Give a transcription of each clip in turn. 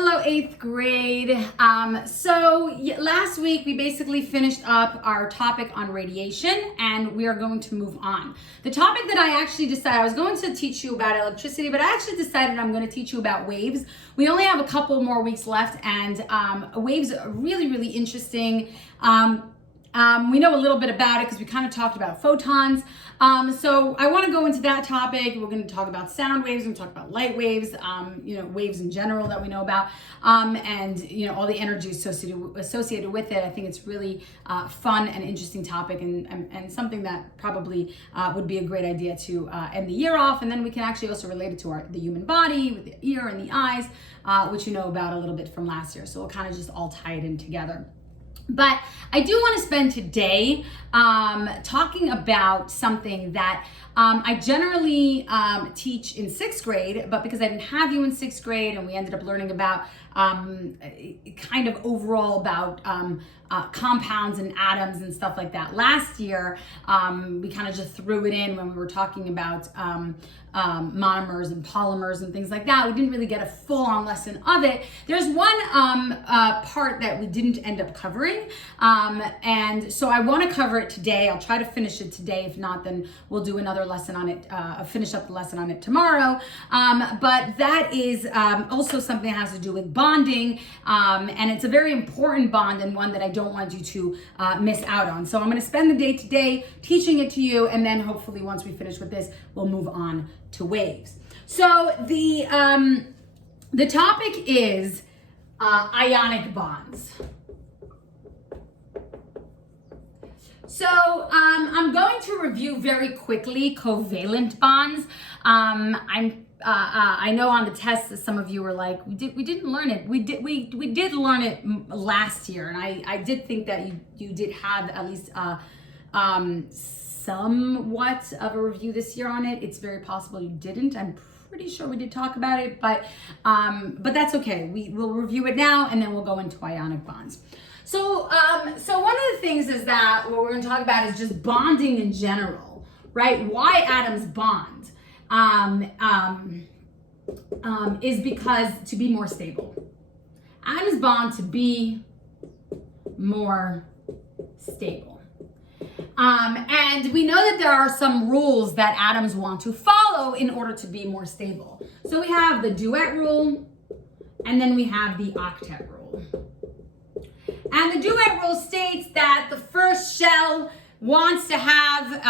Hello, 8th grade. Last week we basically finished up our topic on radiation and we are going to move on. The topic that I actually decided, I was going to teach you about electricity, but I actually decided I'm going to teach you about waves. We only have a couple more weeks left and waves are really, really interesting. We know a little bit about it because we kind of talked about photons. So I want to go into that topic. We're going to talk about sound waves, and talk about light waves, waves in general that we know about, and all the energy associated with it. I think it's really fun and interesting topic, and something that probably would be a great idea to end the year off. And then we can actually also relate it to the human body with the ear and the eyes, which you know about a little bit from last year. So we'll kind of just all tie it in together. But I do want to spend today talking about something that I generally teach in 6th grade, but because I didn't have you in 6th grade and we ended up learning about kind of overall about compounds and atoms and stuff like that. Last year, we kind of just threw it in when we were talking about monomers and polymers and things like that. We didn't really get a full-on lesson of it. There's one part that we didn't end up covering, and so I want to cover it today. I'll try to finish it today. If not, then we'll do another lesson on it, finish up the lesson on it tomorrow. But that is also something that has to do with bonding, and it's a very important bond and one that I don't want you to miss out on. So I'm going to spend the day today teaching it to you, and then hopefully once we finish with this, we'll move on to waves. So the topic is ionic bonds. So I'm going to review very quickly covalent bonds. I know on the test that some of you were like, we didn't learn it. We did learn it last year, and I did think that you did have at least somewhat of a review this year on it. It's very possible you didn't. I'm pretty sure we did talk about it, but that's okay. We will review it now, and then we'll go into ionic bonds. So one of the things is that what we're going to talk about is just bonding in general, right? Why atoms bond is because to be more stable. Atoms bond to be more stable. And we know that there are some rules that atoms want to follow in order to be more stable. So we have the duet rule, and then we have the octet rule. And the duet rule states that the first shell wants to have,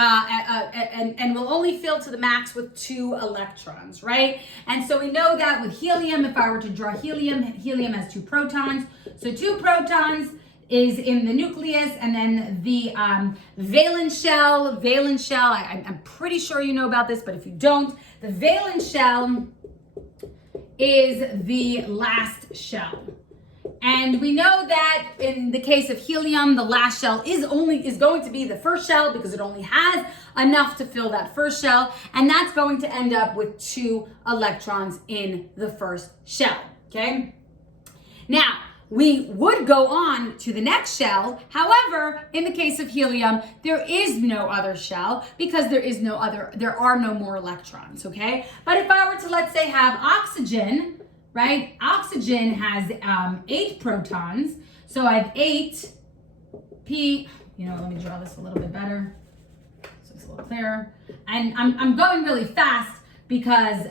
and will only fill to the max with 2 electrons, right? And so we know that with helium, if I were to draw helium has 2 protons. So 2 protons is in the nucleus, and then the valence shell, I'm pretty sure you know about this, but if you don't, the valence shell is the last shell. And we know that in the case of helium, the last shell is going to be the first shell because it only has enough to fill that first shell, and that's going to end up with 2 electrons in the first shell, okay? Now, we would go on to the next shell. However, in the case of helium, there is no other shell because there are no more electrons, okay? But if I were to, let's say, have oxygen, right? Oxygen has 8 protons. So I have 8 P, let me draw this a little bit better so it's a little clearer. And I'm going really fast because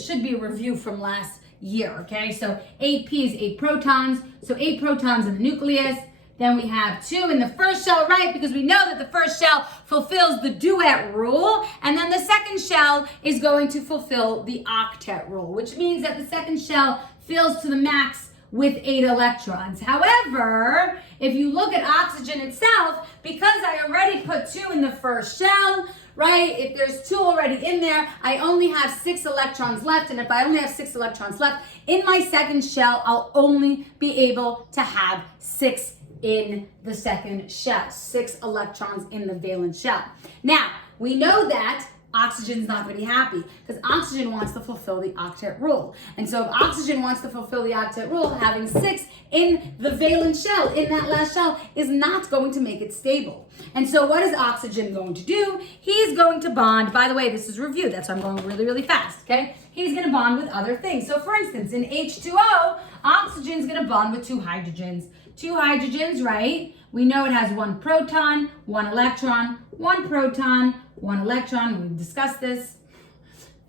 should be a review from last year, okay? So 8P is 8 protons. So 8 protons in the nucleus. Then we have 2 in the first shell, right? Because we know that the first shell fulfills the duet rule. And then the second shell is going to fulfill the octet rule, which means that the second shell fills to the max with 8 electrons. However, if you look at oxygen itself, because I already put 2 in the first shell, right? If there's 2 already in there, I only have 6 electrons left. And if I only have 6 electrons left in my second shell, I'll only be able to have 6 in the second shell, 6 electrons in the valence shell. Now, we know that oxygen's not going to be happy because oxygen wants to fulfill the octet rule. And so if oxygen wants to fulfill the octet rule, having 6 in the valence shell, in that last shell, is not going to make it stable. And so what is oxygen going to do? He's going to bond. By the way, this is review. That's why I'm going really, really fast, okay? he's going to bond with other things. So for instance, in H2O, oxygen is going to bond with two hydrogens. Two hydrogens, right? We know it has one proton, one electron, one proton, one electron. We've discussed this.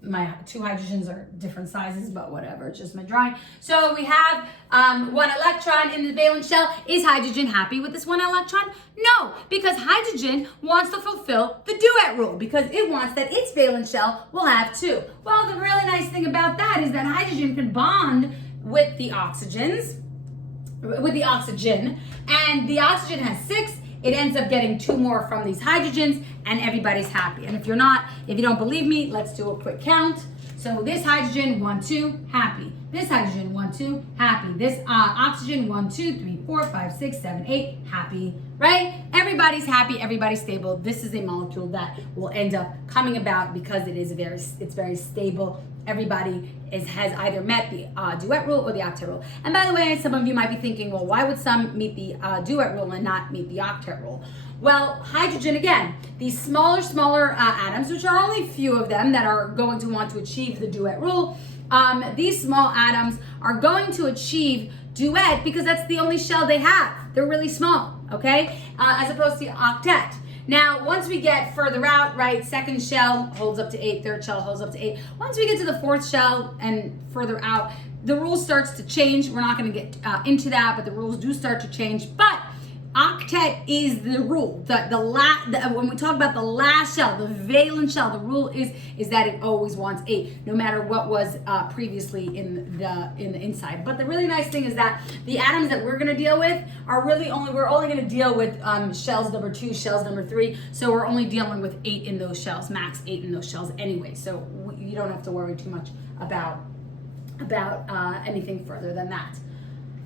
My two hydrogens are different sizes, but whatever, it's just my drawing. So we have one electron in the valence shell. Is hydrogen happy with this one electron? No, because hydrogen wants to fulfill the duet rule because it wants that its valence shell will have two. Well, the really nice thing about that is that hydrogen can bond with the oxygen, and the oxygen has 6. It ends up getting 2 more from these hydrogens, and everybody's happy. And if you don't believe me, let's do a quick count. So this hydrogen, 1, 2, happy. This hydrogen, 1, 2, happy. This oxygen, 1, 2, 3, 4, 5, 6, 7, 8, happy. Right? Everybody's happy, everybody's stable. This is a molecule that will end up coming about because it's very stable. Everybody has either met the duet rule or the octet rule. And by the way, some of you might be thinking, well, why would some meet the duet rule and not meet the octet rule? Well, hydrogen, again, these smaller atoms, which are only few of them that are going to want to achieve the duet rule, these small atoms are going to achieve duet because that's the only shell they have. They're really small, okay? As opposed to octet. Now, once we get further out, right, second shell holds up to 8, third shell holds up to 8. Once we get to the fourth shell and further out, the rule starts to change. We're not going to get into that, but the rules do start to change. But octet is the rule. When we talk about the last shell, the valence shell, the rule is that it always wants 8, no matter what was previously in the inside. But the really nice thing is that the atoms that we're going to deal with are we're only going to deal with shells number 2, shells number 3. So we're only dealing with 8 in those shells, max 8 in those shells anyway. So you don't have to worry too much about anything further than that.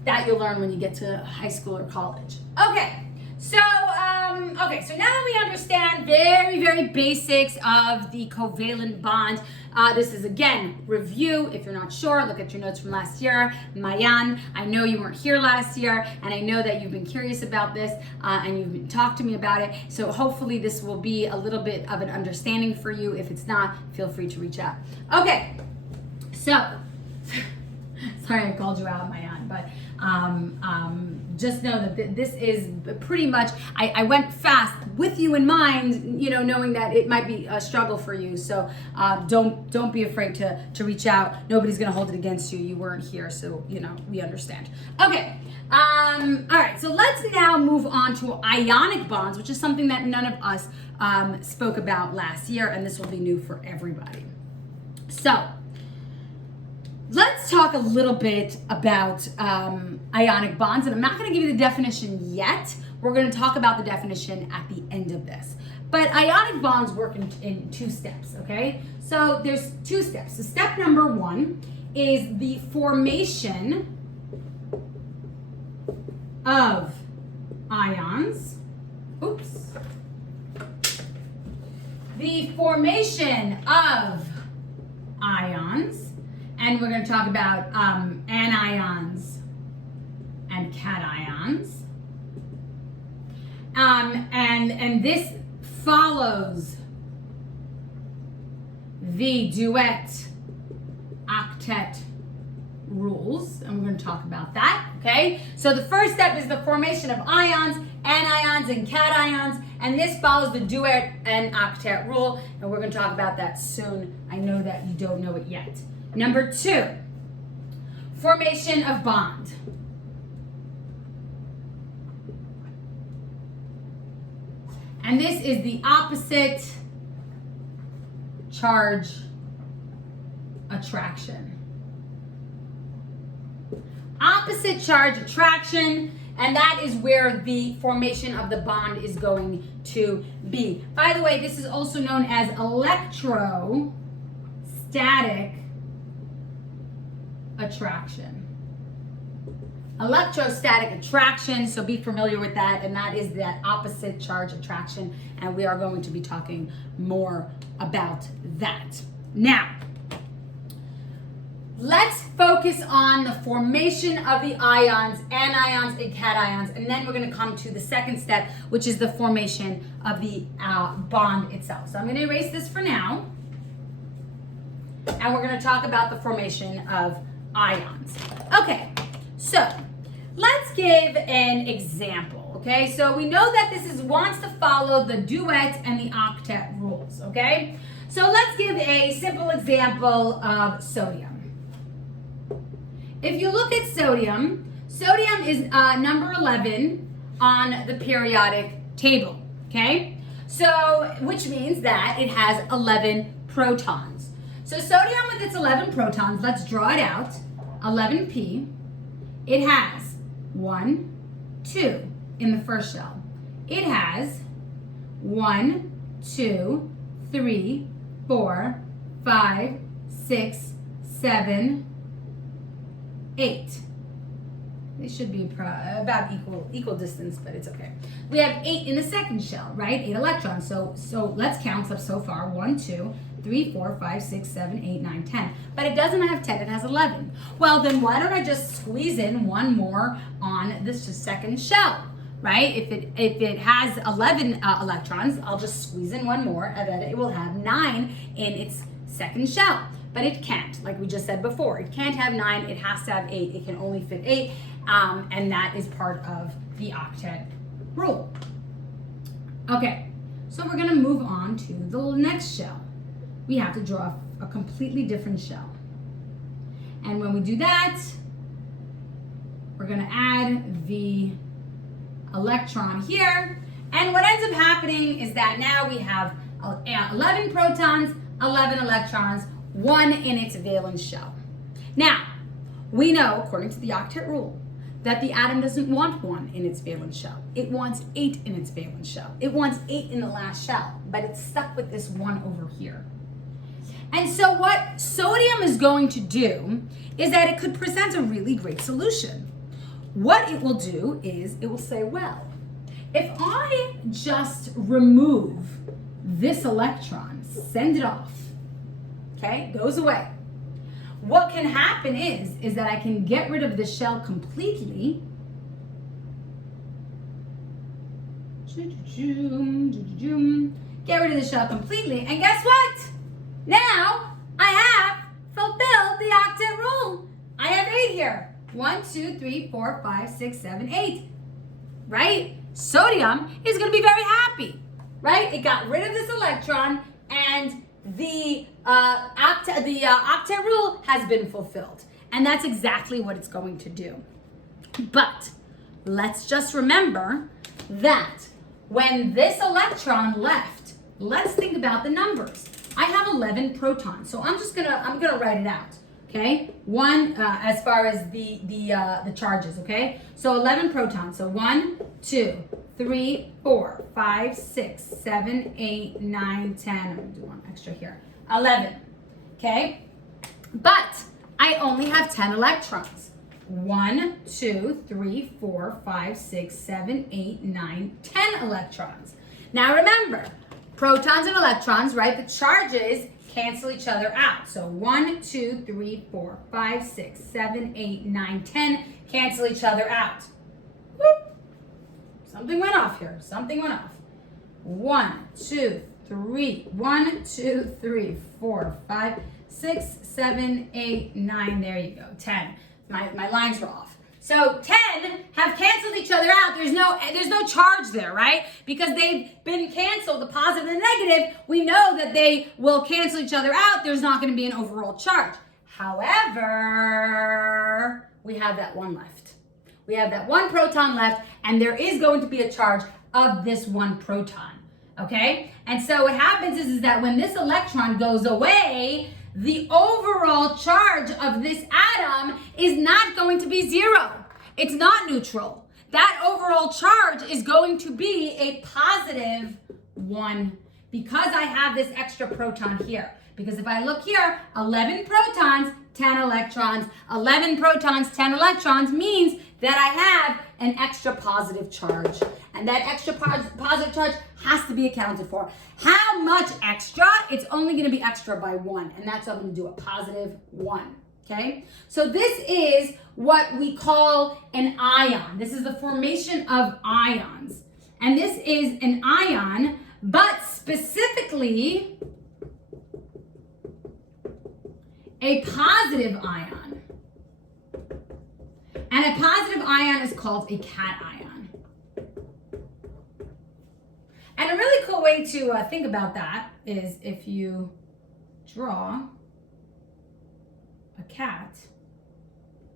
That you'll learn when you get to high school or college. Okay, so now that we understand very basics of the covalent bond, this is again review. If you're not sure, look at your notes from last year. Mayan, I know you weren't here last year, and I know that you've been curious about this, and you've been talked to me about it. So hopefully this will be a little bit of an understanding for you. If it's not, feel free to reach out. Okay, so sorry I called you out, Mayan, but just know that this is pretty much, I went fast with you in mind, knowing that it might be a struggle for you. So don't be afraid to reach out. Nobody's going to hold it against you. You weren't here, so, we understand. Okay. All right. So let's now move on to ionic bonds, which is something that none of us spoke about last year, and this will be new for everybody. So let's talk a little bit about ionic bonds, and I'm not going to give you the definition yet. We're going to talk about the definition at the end of this. But ionic bonds work in 2 steps, okay? So there's 2 steps. So step number 1 is the formation of ions. Oops. The formation of ions. And we're going to talk about anions and cations. And this follows the duet octet rules, and we're going to talk about that, okay? So the first step is the formation of ions, anions, and cations, and this follows the duet and octet rule, and we're going to talk about that soon. I know that you don't know it yet. Number 2, formation of bond. And this is the opposite charge attraction. Opposite charge attraction, and that is where the formation of the bond is going to be. By the way, this is also known as electrostatic attraction. Electrostatic attraction, so be familiar with that, and that is that opposite charge attraction, and we are going to be talking more about that. Now, let's focus on the formation of the ions, anions, and cations, and then we're going to come to the second step, which is the formation of the bond itself. So I'm going to erase this for now. and we're going to talk about the formation of ions. Okay, so let's give an example, okay? So we know that this wants to follow the duet and the octet rules, okay? So let's give a simple example of sodium. If you look at sodium, sodium is number 11 on the periodic table, okay? So, which means that it has 11 protons. So sodium with its 11 protons, let's draw it out, 11p. It has 1, 2 in the first shell. It has 1, 2, 3, 4, 5, 6, 7, 8. They should be about equal distance, but it's okay. We have 8 in the second shell, right? 8 electrons. So let's count up so far. 1, 2, 3, 4, 5, 6, 7, 8, 9, 10. But it doesn't have 10, it has 11. Well, then why don't I just squeeze in one more on this second shell, right? If it has 11 electrons, I'll just squeeze in one more, and then it will have 9 in its second shell. But it can't, like we just said before. It can't have 9, it has to have 8. It can only fit 8, and that is part of the octet rule. Okay, so we're gonna move on to the next shell. We have to draw a completely different shell. And when we do that, we're gonna add the electron here. And what ends up happening is that now we have 11 protons, 11 electrons, 1 in its valence shell. Now, we know, according to the octet rule, that the atom doesn't want 1 in its valence shell. It wants 8 in its valence shell. It wants 8 in the last shell, but it's stuck with this 1 over here. And so what sodium is going to do is that it could present a really great solution. What it will do is it will say, well, if I just remove this electron, send it off, okay, goes away. What can happen is that I can get rid of the shell completely. Get rid of the shell completely, and guess what? Now I have fulfilled the octet rule. I have 8 here. 1, 2, 3, 4, 5, 6, 7, 8. Right? Sodium is going to be very happy. Right? It got rid of this electron, and the octet rule has been fulfilled. And that's exactly what it's going to do. But let's just remember that when this electron left, let's think about the numbers. I have 11 protons, so I'm gonna write it out. Okay, 1 as far as the charges. Okay, so 11 protons. So 1, 2, 3, 4, 5, 6, 7, 8, 9, 10. I'm gonna do one extra here. 11. Okay, but I only have 10 electrons. 1, 2, 3, 4, 5, 6, 7, 8, 9, 10 electrons. Now remember, protons and electrons, right? The charges cancel each other out. So 1, 2, 3, 4, 5, 6, 7, 8, 9, 10 cancel each other out. Whoop. Something went off here. Something went off. 1, 2, 3. 1, 2, 3, 4, 5, 6, 7, 8, 9. There you go. 10. My lines were off. So 10 have canceled each other out. There's no charge there, right? Because they've been canceled, the positive and the negative. We know that they will cancel each other out. There's not going to be an overall charge. However, we have that 1 left. We have that 1 proton left, and there is going to be a charge of this 1 proton, okay? And so what happens is that when this electron goes away, the overall charge of this atom is not going to be 0. It's not neutral. That overall charge is going to be a positive 1 because I have this extra proton here. Because if I look here, 11 protons, 10 electrons, 11 protons, 10 electrons means that I have an extra positive charge. And that extra positive charge has to be accounted for. How much extra? It's only going to be extra by 1. And that's what I'm going to do, a positive 1. Okay? So this is what we call an ion. This is the formation of ions. And this is an ion, but specifically, a positive ion. And a positive ion is called a cation ion. And a really cool way to think about that is if you draw a cat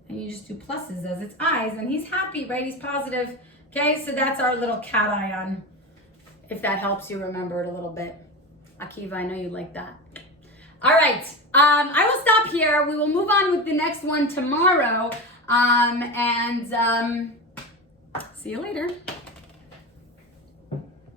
and you just do pluses as its eyes, and he's happy, right? He's positive. Okay, so that's our little cat ion, if that helps you remember it a little bit. Akiva, I know you like that. All right, I will stop here. We will move on with the next one tomorrow, and see you later.